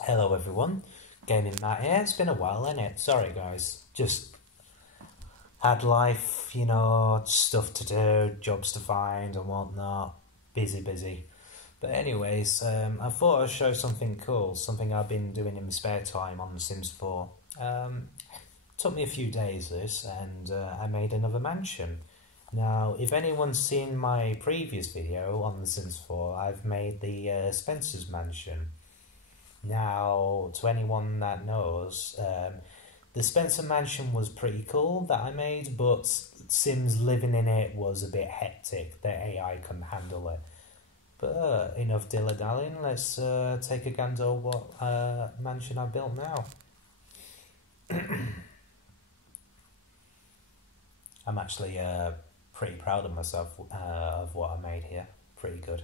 Hello everyone, Gaming Matt here. It's been a while, innit? Sorry guys, just had life, stuff to do, jobs to find and whatnot. Busy. But anyways, I thought I'd show something cool, something I've been doing in my spare time on The Sims 4. Took me a few days this, and I made another mansion. Now, if anyone's seen my previous video on The Sims 4, I've made the Spencer's Mansion. Now, to anyone that knows, the Spencer Mansion was pretty cool that I made, but Sims living in it was a bit hectic. The AI couldn't handle it. But enough dilly-dallying, let's take a gander at what mansion I built now. I'm actually pretty proud of myself of what I made here. Pretty good.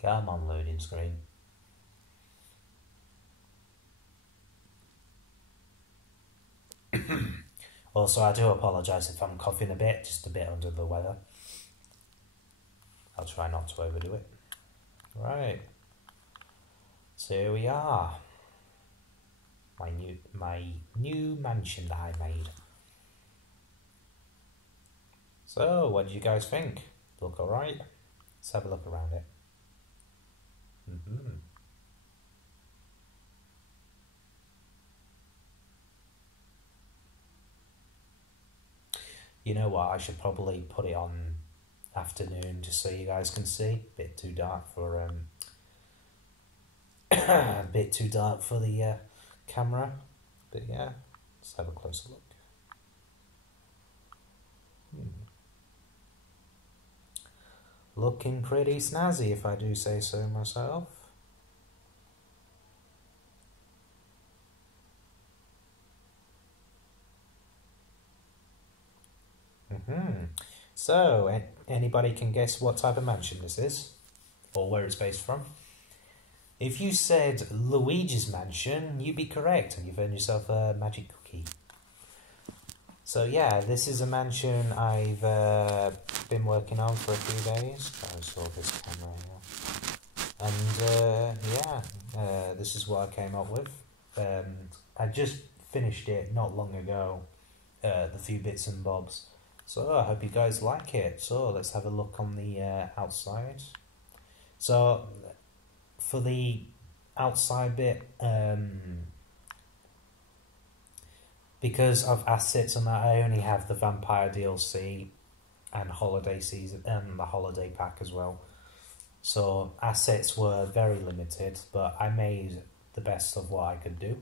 Come on, loading screen. Also, I do apologise if I'm coughing a bit, just a bit under the weather. I'll try not to overdo it. Right. So here we are. My new mansion that I made. So, what do you guys think? Look alright? Let's have a look around it. You know what, I should probably put it on afternoon just so you guys can see. A bit too dark for a bit too dark for the camera. But yeah, let's have a closer look. Looking pretty snazzy, if I do say so myself. So, anybody can guess what type of mansion this is? Or where it's based from? If you said Luigi's mansion, you'd be correct, and you've earned yourself a magic cookie. So yeah, this is a mansion I've been working on for a few days. I saw this camera here. And this is what I came up with. I just finished it not long ago, the few bits and bobs. So I hope you guys like it. So let's have a look on the outside. So for the outside bit, because of assets and that, I only have the Vampire DLC and Holiday Season and the Holiday Pack as well. So assets were very limited, but I made the best of what I could do.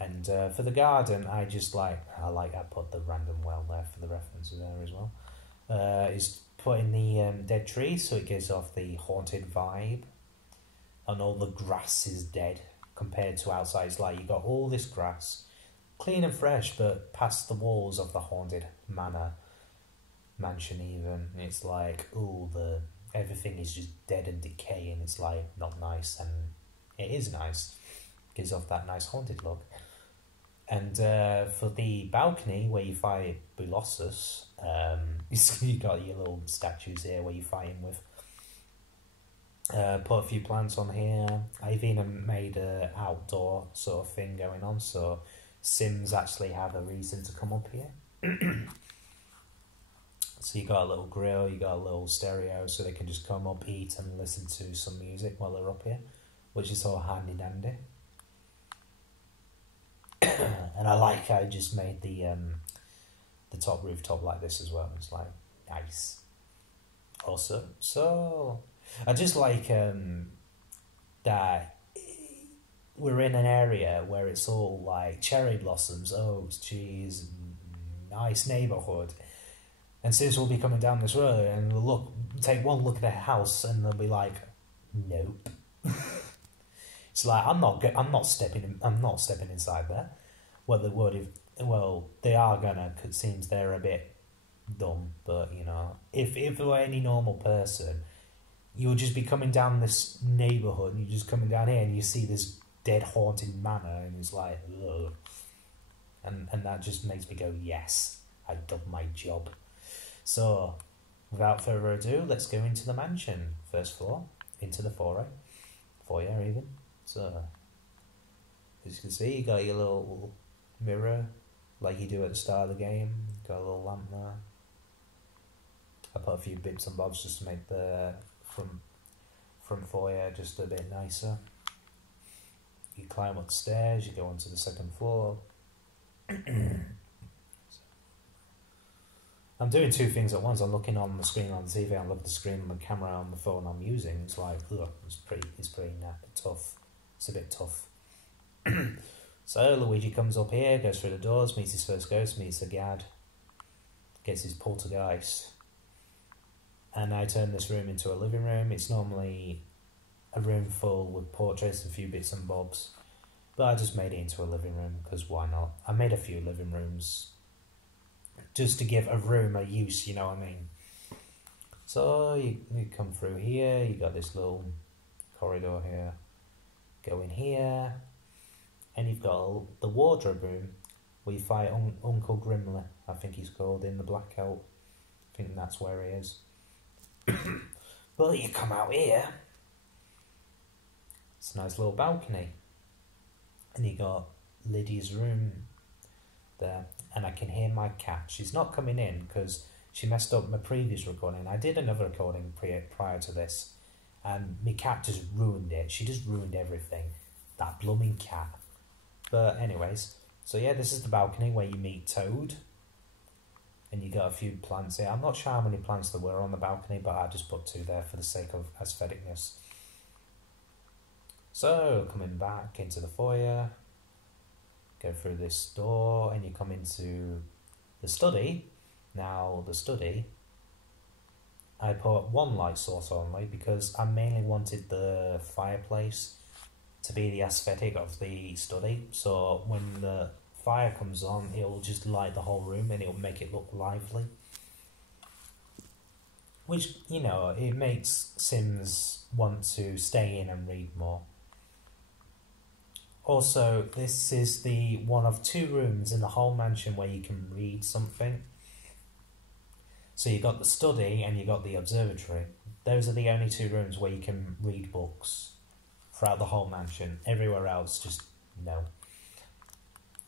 And for the garden, I put the random well there for the references there as well. Is putting the dead tree so it gives off the haunted vibe, and all the grass is dead compared to outside. It's like you got all this grass, clean and fresh, but past the walls of the haunted mansion even, it's like, ooh, everything is just dead and decaying. It's like not nice, and it is nice. Gives off that nice haunted look. And for the balcony where you fight Bolossus, you got your little statues here where you fight him with. Put a few plants on here. I've even made an outdoor sort of thing going on, so Sims actually have a reason to come up here. So you got a little grill, you got a little stereo, so they can just come up, eat and listen to some music while they're up here, which is all handy dandy. And I just made the top rooftop like this as well. It's like nice. Awesome. So I just like that we're in an area where it's all like cherry blossoms, oaks, trees, nice neighborhood. And since we'll be coming down this road and take one look at a house and they'll be like, nope. It's like I'm not stepping inside there. Well, they would they are gonna. Cause it seems they're a bit dumb, but if it were any normal person, you would just be coming down this neighborhood, and you're just coming down here, and you see this dead haunted manor, and it's like, ugh. And that just makes me go, yes, I've done my job. So without further ado, let's go into the mansion. First floor, into the foyer even. So, as you can see, you got your little mirror, like you do at the start of the game. Got a little lamp there. I put a few bits and bobs just to make the front foyer just a bit nicer. You climb up the stairs, you go onto the second floor. I'm doing two things at once. I'm looking on the screen on the TV, I'm looking at the screen on the camera on the phone I'm using. It's like, ugh, it's pretty tough. It's a bit tough. So Luigi comes up here, goes through the doors, meets his first ghost, meets the Gad, gets his poltergeist. And I turn this room into a living room. It's normally a room full with portraits and a few bits and bobs, but I just made it into a living room because why not? I made a few living rooms just to give a room a use, you know what I mean? So you come through here, you got this little corridor here, go in here, and you've got the wardrobe room where you fight Uncle Grimly, I think he's called, in the blackout. I think that's where he is. Well, you come out here, it's a nice little balcony, and you got Lydia's room there, and I can hear my cat. She's not coming in because she messed up my previous recording. I did another recording prior to this, and my cat just ruined it. She just ruined everything. That blooming cat. But anyways, so yeah, this is the balcony where you meet Toad. And you got a few plants here. I'm not sure how many plants there were on the balcony, but I just put 2 there for the sake of aestheticness. So, coming back into the foyer, go through this door, and you come into the study. Now, the study, I put 1 light source only because I mainly wanted the fireplace to be the aesthetic of the study. So, when the fire comes on, it'll just light the whole room and it'll make it look lively, which, you know, it makes Sims want to stay in and read more. Also, this is the one of 2 rooms in the whole mansion where you can read something. So you got the study and you got the observatory. Those are the only 2 rooms where you can read books throughout the whole mansion. Everywhere else, just no.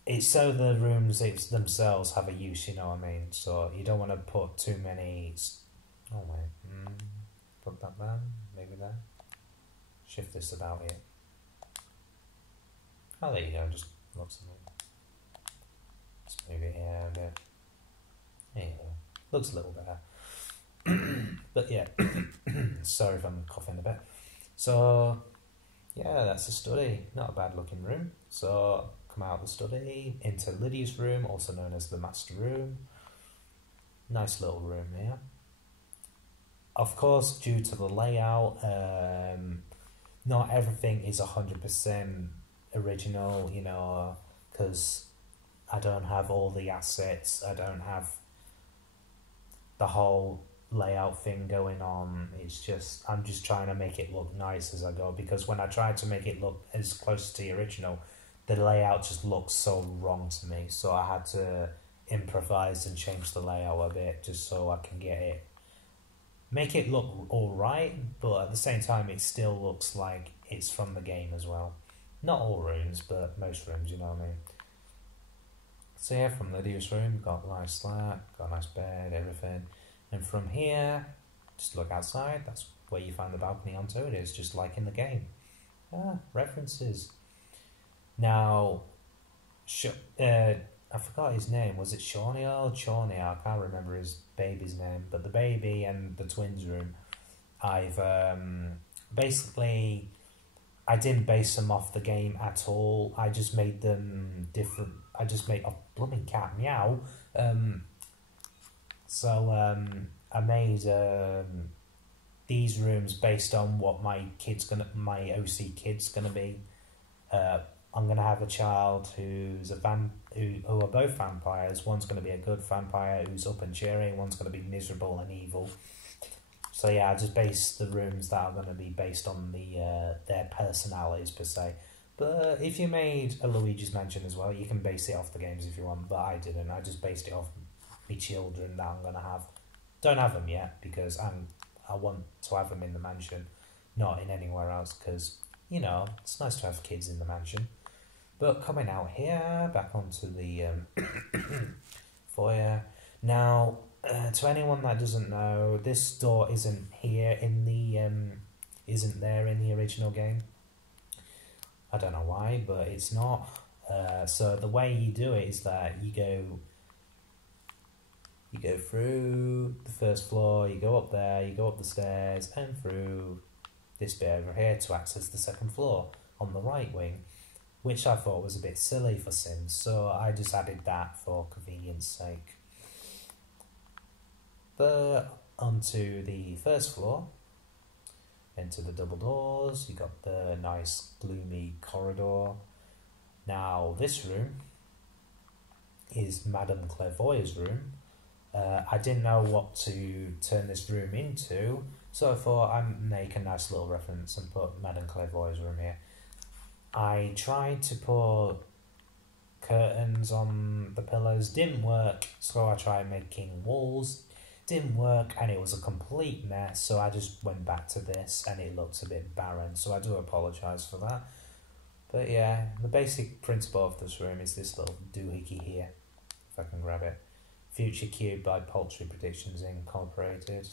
It's so the rooms themselves have a use, you know what I mean? So you don't want to put too many... Oh wait, put that there, maybe there. Shift this about here. Oh, there you go, just looks a little... Just move it here a bit. There you go. Looks a little better. But yeah, sorry if I'm coughing a bit. So, yeah, that's the study. Not a bad looking room. So... Come out of the study, into Lydia's room, also known as the master room. Nice little room here. Of course, due to the layout, not everything is 100% original, you know, because I don't have all the assets, I don't have the whole layout thing going on. It's just, I'm just trying to make it look nice as I go, because when I tried to make it look as close to the original, the layout just looks so wrong to me, so I had to improvise and change the layout a bit just so I can make it look alright, but at the same time it still looks like it's from the game as well. Not all rooms, but most rooms, you know what I mean. So yeah, from Lydia's room, got a nice flat, got a nice bed, everything. And from here, just look outside, that's where you find the balcony on Toad. It's just like in the game. Ah, references. Now, I forgot his name. Was it Shawnee or Shawnee? I can't remember his baby's name. But the baby and the twins' room, I've basically, I didn't base them off the game at all. I just made them different. I just made a blooming cat meow. I made these rooms based on what my OC kid's gonna be. I'm going to have a child who's who are both vampires. One's going to be a good vampire who's up and cheery, and one's going to be miserable and evil. So yeah, I just based the rooms that are going to be based on their personalities per se. But if you made a Luigi's Mansion as well, you can base it off the games if you want, but I didn't. I just based it off my children that I'm going to have. Don't have them yet because I want to have them in the mansion, not in anywhere else because, you know, it's nice to have kids in the mansion. But coming out here, back onto the foyer. Now, to anyone that doesn't know, this door isn't here in the isn't there in the original game. I don't know why, but it's not. So the way you do it is that you go through the first floor, you go up there, you go up the stairs, and through this bit over here to access the second floor on the right wing, which I thought was a bit silly for Sims, so I just added that for convenience sake. But onto the first floor, into the double doors, you got the nice gloomy corridor. Now this room is Madame Clairvoyant's room. I didn't know what to turn this room into, so I thought I'd make a nice little reference and put Madame Clairvoyant's room here. I tried to put curtains on the pillars, didn't work, so I tried making walls, didn't work, and it was a complete mess, so I just went back to this and it looks a bit barren, so I do apologise for that. But yeah, the basic principle of this room is this little doohickey here, if I can grab it. Future Cube by Poultry Predictions Incorporated.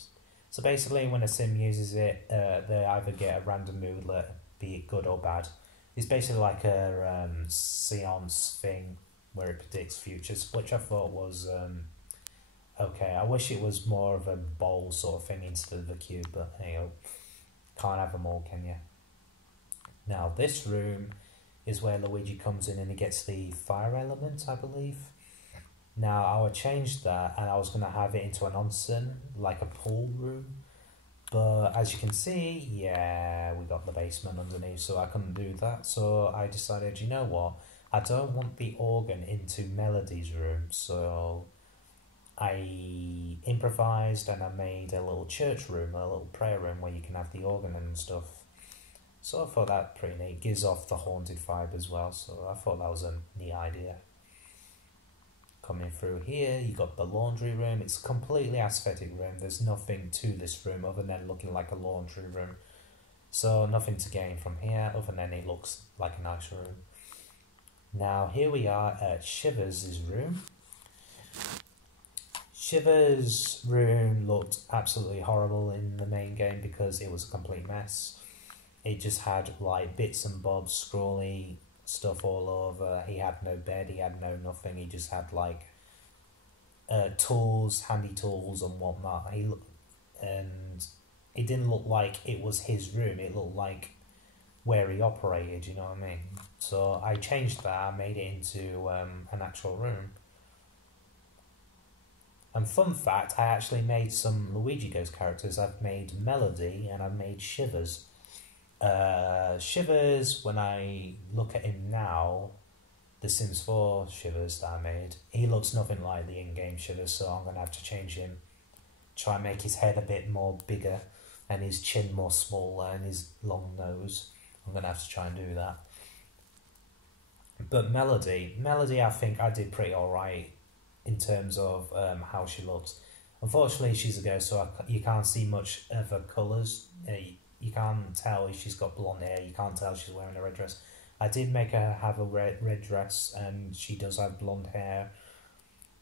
So basically when a sim uses it, they either get a random moodlet, be it good or bad. It's basically like a seance thing where it predicts futures, which I thought was okay. I wish it was more of a bowl sort of thing instead of a cube, but hey, you know, can't have them all, can you? Now this room is where Luigi comes in and he gets the fire element, I believe. Now I would change that and I was going to have it into an onsen, like a pool room. But as you can see, yeah, we got the basement underneath, so I couldn't do that. So I decided, you know what, I don't want the organ into Melody's room. So I improvised and I made a little church room, a little prayer room where you can have the organ and stuff. So I thought that pretty neat. Gives off the haunted vibe as well, so I thought that was a neat idea. Coming through here, you got the laundry room. It's a completely aesthetic room. There's nothing to this room other than looking like a laundry room. So nothing to gain from here other than it looks like a nice room. Now here we are at Shivers' room. Shivers' room looked absolutely horrible in the main game because it was a complete mess. It just had like bits and bobs, scrawly stuff all over. He had no bed, he had no nothing. He just had like tools, handy tools and whatnot. And it didn't look like it was his room. It looked like where he operated, you know what I mean? So I changed that, I made it into an actual room. And fun fact, I actually made some Luigi Ghost characters. I've made Melody and I've made Shivers. Shivers, when I look at him now, the Sims 4 Shivers that I made, he looks nothing like the in-game Shivers, so I'm going to have to change him. Try and make his head a bit more bigger and his chin more smaller and his long nose. I'm going to have to try and do that. But Melody I think I did pretty alright in terms of how she looks. Unfortunately she's a ghost, so you can't see much of her colours. You can't tell if she's got blonde hair, you can't tell she's wearing a red dress. I did make her have a red dress and she does have blonde hair,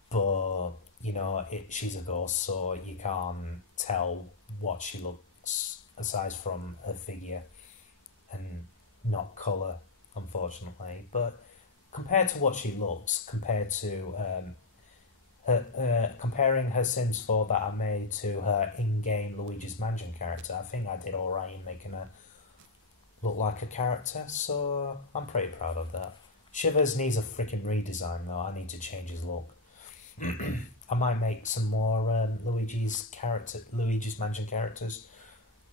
but you know, she's a ghost, so you can't tell what she looks aside from her figure and not colour, unfortunately. But compared to what she looks, compared to comparing her Sims 4 that I made to her in-game Luigi's Mansion character, I think I did alright in making her look like a character, so I'm pretty proud of that. Shivers needs a freaking redesign though. I need to change his look. I might make some more Luigi's Mansion characters,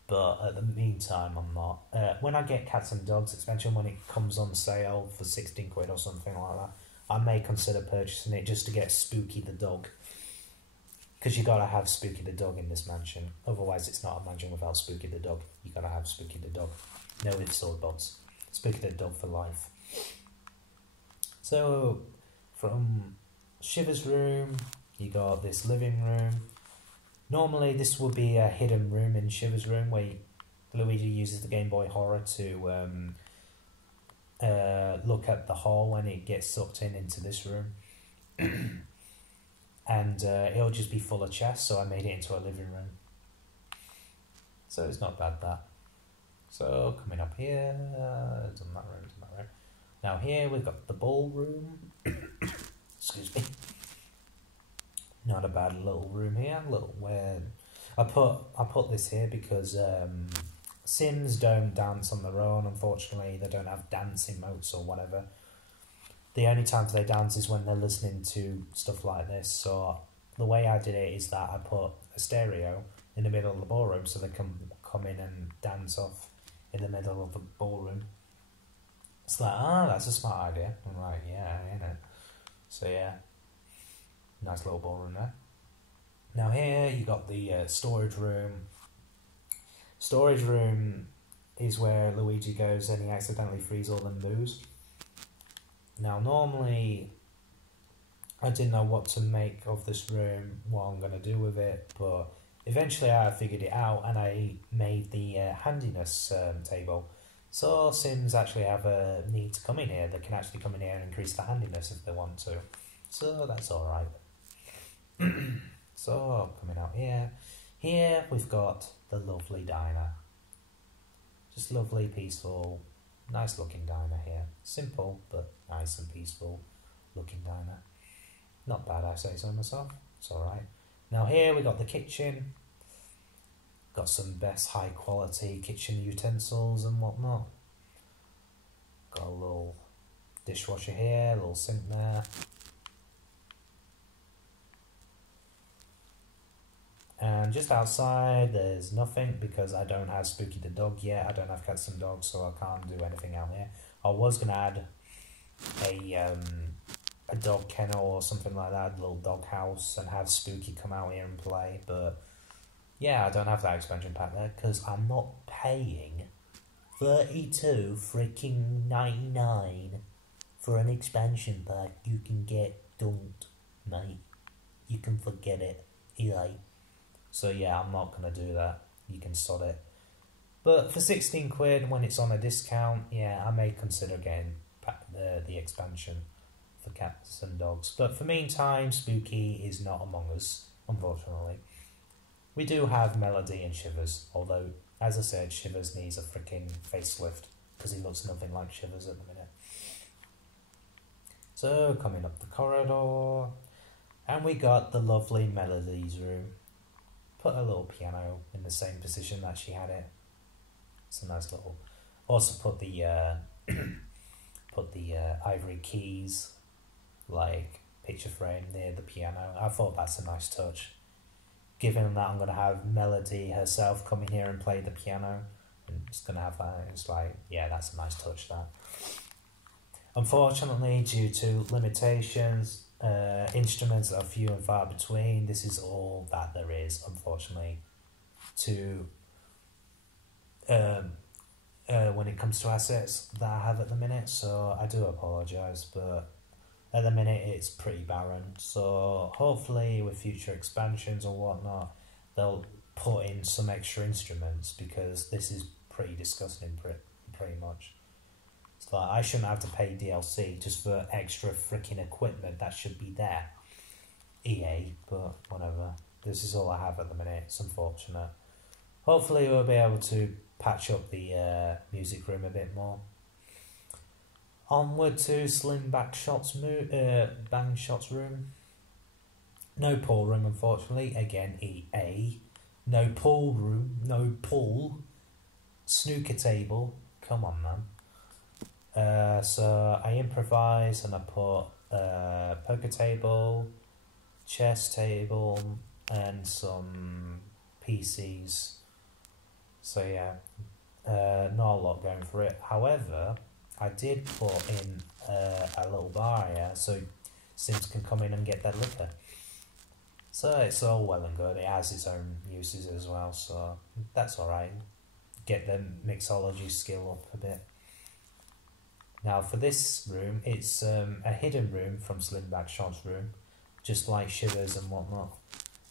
but at the meantime I'm not. When I get Cats and Dogs expansion, when it comes on sale for 16 quid or something like that, I may consider purchasing it just to get Spooky the dog. Because you gotta have Spooky the dog in this mansion. Otherwise it's not a mansion without Spooky the dog. You gotta have Spooky the dog. No ifs or buts. Spooky the dog for life. So, from Shiver's room, you got this living room. Normally this would be a hidden room in Shiver's room where Luigi uses the Game Boy Horror to look at the hole when it gets sucked into this room. And it'll just be full of chests, so I made it into a living room. So it's not bad, that. So coming up here, done that room. Now here we've got the ballroom. Excuse me. Not a bad little room here. Little where I put this here because Sims don't dance on their own. Unfortunately, they don't have dance emotes or whatever. The only times they dance is when they're listening to stuff like this. So the way I did it is that I put a stereo in the middle of the ballroom so they can come in and dance off in the middle of the ballroom. It's like, that's a smart idea. I'm like, yeah, ain't it? So yeah, nice little ballroom there. Now here you got the storage room. Storage room is where Luigi goes and he accidentally frees all them boos. Now normally I didn't know what to make of this room, what I'm going to do with it, but eventually I figured it out and I made the handiness table. So Sims actually have a need to come in here. They can actually come in here and increase the handiness if they want to. So that's alright. So coming out here. Here we've got the lovely diner. Just lovely, peaceful, nice looking diner here. Simple but nice and peaceful looking diner. Not bad, I say so myself. It's alright. Now here we got the kitchen. Got some best high quality kitchen utensils and whatnot. Got a little dishwasher here, a little sink there. And just outside there's nothing because I don't have Spooky the dog yet. I don't have cats and dogs, so I can't do anything out here. I was going to add a dog kennel or something like that, a little dog house, and have Spooky come out here and play, but yeah, I don't have that expansion pack there because I'm not paying $32 freaking 99 for an expansion pack. You can get dunked, mate. You can forget it, EA. So yeah, I'm not gonna do that. You can sod it. But for 16 quid when it's on a discount, yeah, I may consider getting the expansion for cats and dogs. But for meantime, Spooky is not among us, unfortunately. We do have Melody and Shivers, although, as I said, Shivers needs a freaking facelift because he looks nothing like Shivers at the minute. So, coming up the corridor, and we got the lovely Melody's room. Put a little piano in the same position that she had it. It's a nice little. Also put the ivory keys, like picture frame near the piano. I thought that's a nice touch. Given that I'm going to have Melody herself come in here and play the piano, and it's going to have that, it's like, yeah, that's a nice touch, that. Unfortunately, due to limitations, instruments are few and far between. This is all that there is, unfortunately, to when it comes to assets that I have at the minute, so I do apologise, but at the minute it's pretty barren, so hopefully with future expansions or whatnot they'll put in some extra instruments, because this is pretty disgusting pretty much. It's like I shouldn't have to pay DLC just for extra freaking equipment that should be there, EA, but whatever. This is all I have at the minute. It's unfortunate. Hopefully we'll be able to patch up the music room a bit more. Onward to Slim Bang Shot's room. No pool room, unfortunately. Again, EA. No pool room. No pool. Snooker table. Come on, man. So I improvise and I put poker table, chess table, and some PCs. So yeah, not a lot going for it. However, I did put in a little bar here so Sims can come in and get their liquor. So it's all well and good. It has its own uses as well, so that's alright. Get the mixology skill up a bit. Now for this room, it's a hidden room from Slim Bang Shot's room, just like Shivers and whatnot.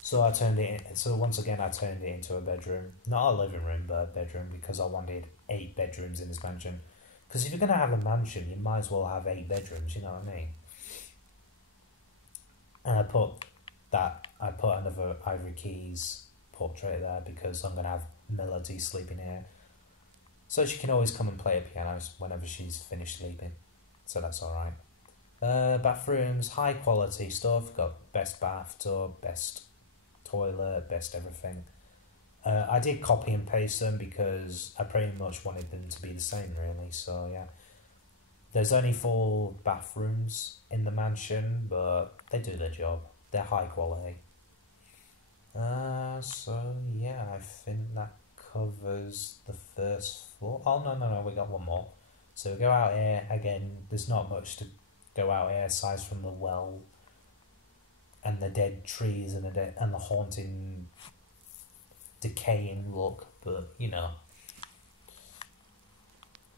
So I turned it. So once again, I turned it into a bedroom, not a living room, but a bedroom, because I wanted 8 bedrooms in this mansion. Because if you're gonna have a mansion, you might as well have 8 bedrooms. You know what I mean? And I put another Ivory Keys portrait there because I'm gonna have Melody sleeping here, so she can always come and play a piano whenever she's finished sleeping. So that's all right. Bathrooms, high quality stuff. Got best bathtub, best toilet, best everything. I did copy and paste them because I pretty much wanted them to be the same, really. So yeah, there's only 4 bathrooms in the mansion, but they do their job. They're high quality. So yeah, I think that covers the first floor. Oh no, we got one more. So we go out here again. There's not much to go out here aside from the well and the dead trees and the haunting, decaying look. But you know.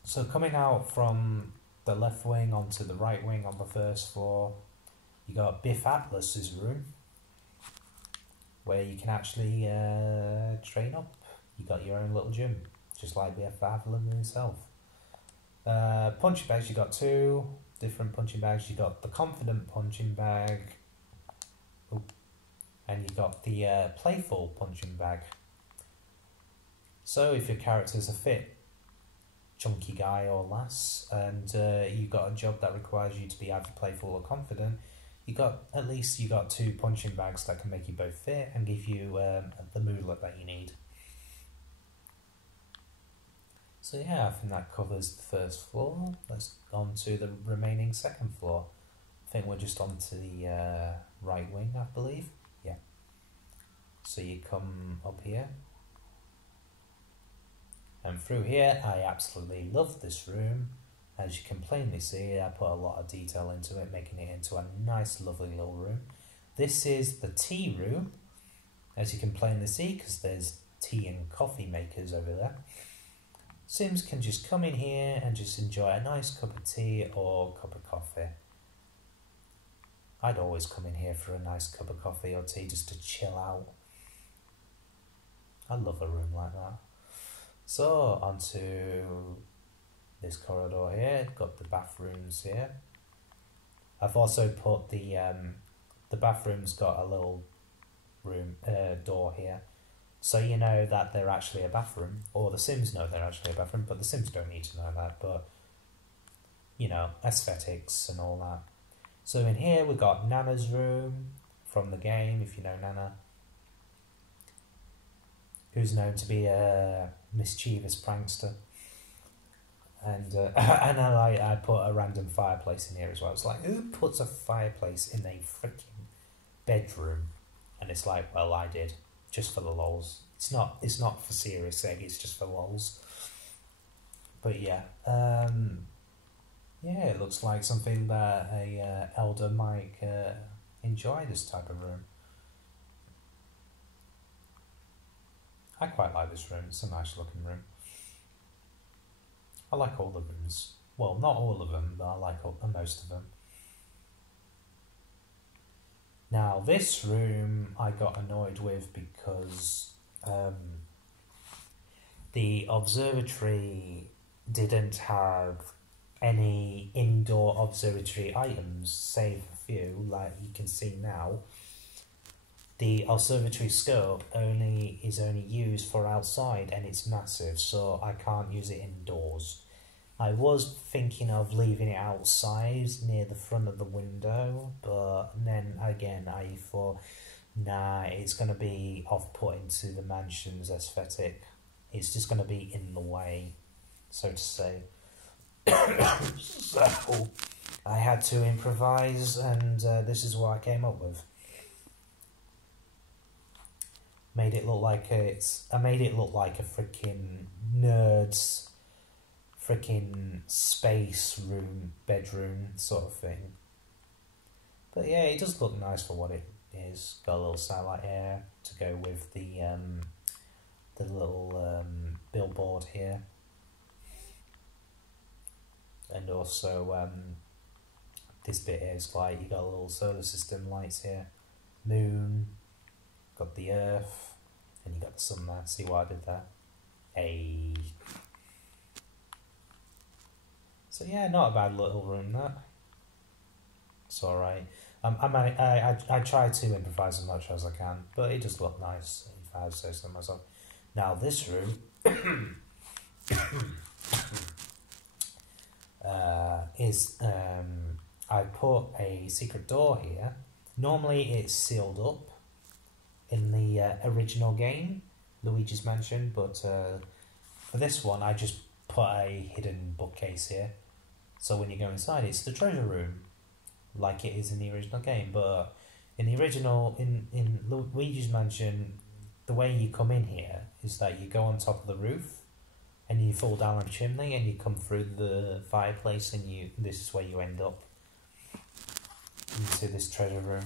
So coming out from the left wing onto the right wing on the first floor, you got Biff Atlas's room, where you can actually train up. You got your own little gym, just like Biff Atlas himself. Punching bags, you got 2 different punching bags. You got the confident punching bag, and you got the playful punching bag. So if your character's a fit, chunky guy or lass, and you got a job that requires you to be either playful or confident, you got 2 punching bags that can make you both fit and give you the moodlet that you need. So yeah, I think that covers the first floor. Let's go on to the remaining second floor. I think we're just on to the right wing, I believe. Yeah. So you come up here. And through here, I absolutely love this room. As you can plainly see, I put a lot of detail into it, making it into a nice, lovely little room. This is the tea room, as you can plainly see, because there's tea and coffee makers over there. Sims can just come in here and just enjoy a nice cup of tea or cup of coffee. I'd always come in here for a nice cup of coffee or tea just to chill out. I love a room like that. So, onto this corridor here. Got the bathrooms here. I've also put the bathroom's got a little room door here, so you know that they're actually a bathroom, or the Sims know they're actually a bathroom, but the Sims don't need to know that. But you know, aesthetics and all that. So in here we've got Nana's room from the game, if you know Nana, who's known to be a mischievous prankster. And and I put a random fireplace in here as well. It's like, who puts a fireplace in a freaking bedroom? And it's like, well, I did, just for the lols. It's not for serious sake. It's just for lols. But yeah, yeah, it looks like something that a elder might enjoy. This type of room. I quite like this room. It's a nice looking room. I like all the rooms. Well, not all of them, but I like most of them. Now, this room I got annoyed with because the observatory didn't have any indoor observatory items, save a few, like you can see now. The observatory scope is only used for outside, and it's massive, so I can't use it indoors. I was thinking of leaving it outside near the front of the window, but then again I thought, nah, it's going to be off-putting to the mansion's aesthetic. It's just going to be in the way, so to say. So I had to improvise, and this is what I came up with. I made it look like a freaking nerd's freaking space room, bedroom sort of thing. But yeah, it does look nice for what it is. Got a little satellite here to go with the little billboard here, and also this bit here is like you got a little solar system lights here, moon. got the earth, and you got the sun there. See what I did there? Hey. So yeah, not a bad little room that. It's alright. I try to improvise as much as I can, but it does look nice, if I have to say so myself. Now this room is I put a secret door here. Normally it's sealed up in the original game, Luigi's Mansion, but for this one I just put a hidden bookcase here. So when you go inside, it's the treasure room, like it is in the original game. But in the original, in Luigi's Mansion, the way you come in here is that you go on top of the roof, and you fall down a chimney, and you come through the fireplace, and this is where you end up into this treasure room.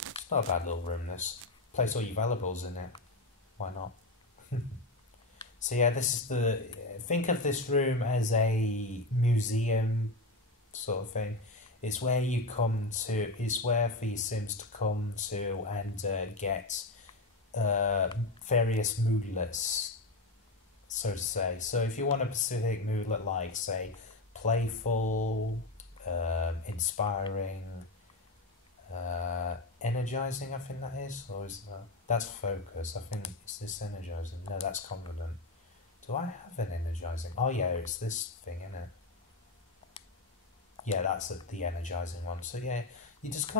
It's not a bad little room. This place all your valuables in it. Why not? So yeah, this is think of this room as a museum sort of thing. It's where you come to, it's where for your Sims to come to and get various moodlets, so to say. So if you want a specific moodlet, like say playful, inspiring, energizing, I think that is, or is that's focus. I think it's this energizing. No, that's confident. Do I have an energizing? Oh yeah, it's this thing, isn't it? Yeah, that's the energizing one. So yeah, you just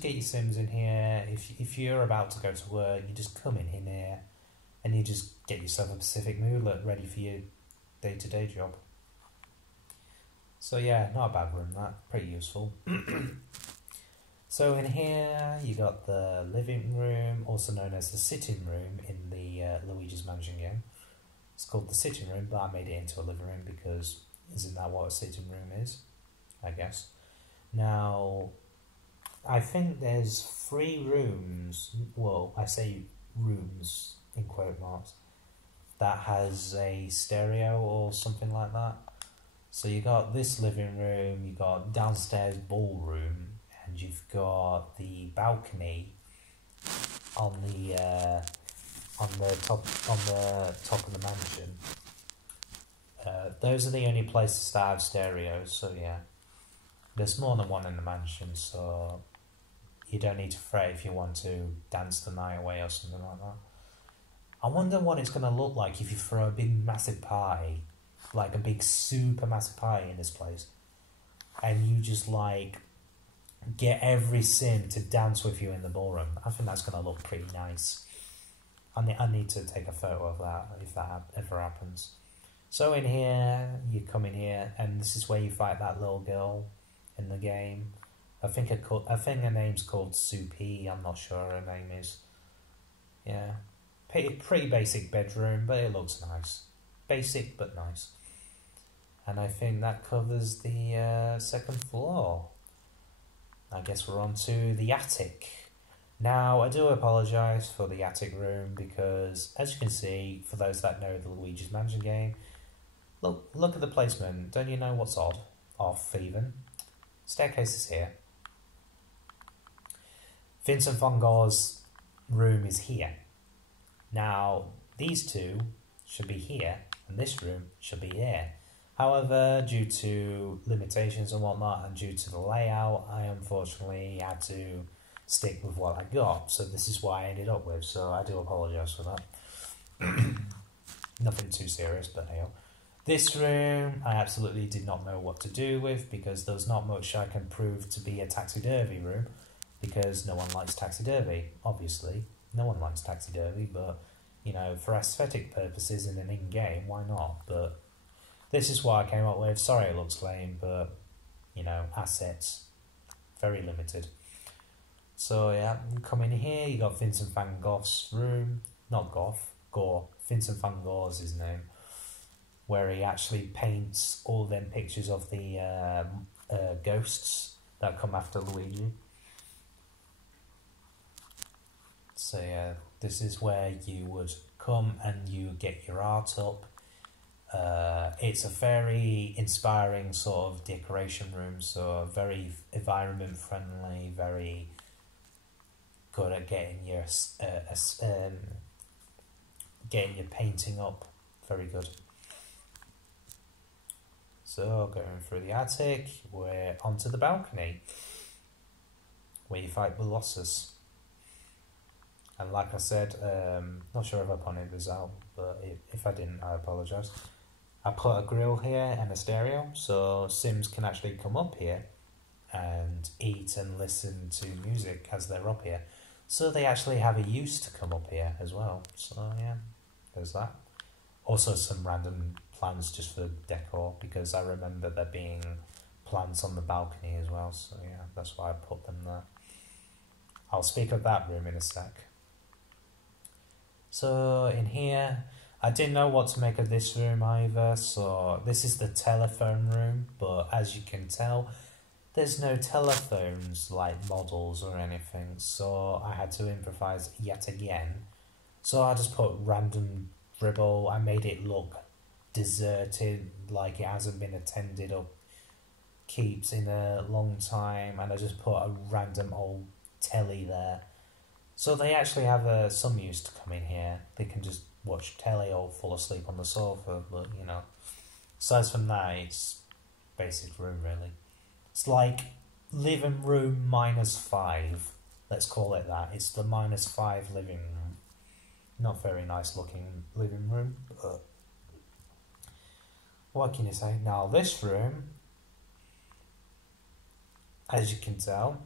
get your Sims in here. If you're about to go to work, you just come in here, and you just get yourself a Pacific moodlet ready for your day-to-day job. So yeah, not a bad room, that. Pretty useful. So in here, you got the living room, also known as the sitting room in the Luigi's Mansion game. It's called the sitting room, but I made it into a living room because isn't that what a sitting room is? I guess. Now, I think there's 3 rooms, well, I say rooms in quote marks, that has a stereo or something like that. So you got this living room, you got downstairs ballroom, and you've got the balcony on the top of the mansion. Those are the only places that have stereos. So yeah, there's more than one in the mansion, so you don't need to fret if you want to dance the night away or something like that. I wonder what it's going to look like if you throw a big massive party, like a big super massive party in this place, and you just like get every Sim to dance with you in the ballroom. I think that's going to look pretty nice. I need to take a photo of that if that ever happens. So in here, you come in here, and this is where you fight that little girl in the game. I think her name's called Soupy. I'm not sure her name is. Yeah, pretty basic bedroom, but it looks nice. Basic but nice. And I think that covers the second floor. I guess we're on to the attic. Now, I do apologise for the attic room because, as you can see, for those that know the Luigi's Mansion game, look at the placement. Don't you know what's odd? Off even. Staircase is here. Vincent van Gogh's room is here. Now, these two should be here, and this room should be here. However, due to limitations and whatnot, and due to the layout, I unfortunately had to stick with what I got. So this is what I ended up with, so I do apologise for that. Nothing too serious, but hey. This room, I absolutely did not know what to do with, because there's not much I can prove to be a taxidermy room, because no one likes taxidermy, obviously. No one likes taxidermy, but, you know, for aesthetic purposes in an in-game, why not? But this is what I came up with. Sorry it looks lame, but, you know, assets, very limited. So yeah, come in here, you got Vincent van Gogh's room, not Gough, Gore, Vincent van Gogh is his name, where he actually paints all them pictures of the ghosts that come after Luigi. So yeah, this is where you would come and you get your art up. It's a very inspiring sort of decoration room, so very environment friendly, very good at getting your painting up. Very good. So going through the attic, we're onto the balcony, where you fight the losses. And like I said, not sure if I pointed this out, but if I didn't, I apologise. I put a grill here and a stereo, so Sims can actually come up here and eat and listen to music as they're up here. So they actually have a use to come up here as well. So yeah, there's that. Also some random plants just for decor, because I remember there being plants on the balcony as well. So yeah, that's why I put them there. I'll speak of that room in a sec. So in here, I didn't know what to make of this room either, so this is the telephone room, but as you can tell, there's no telephones like models or anything, so I had to improvise yet again. So I just put random dribble. I made it look deserted, like it hasn't been attended or keeps in a long time, and I just put a random old telly there. So they actually have some use to come in here. They can just watch telly or fall asleep on the sofa, but you know, aside from that, it's basic room really. It's like living room -5. Let's call it that. It's the -5 living room. Not very nice looking living room, but what can you say? Now this room, as you can tell,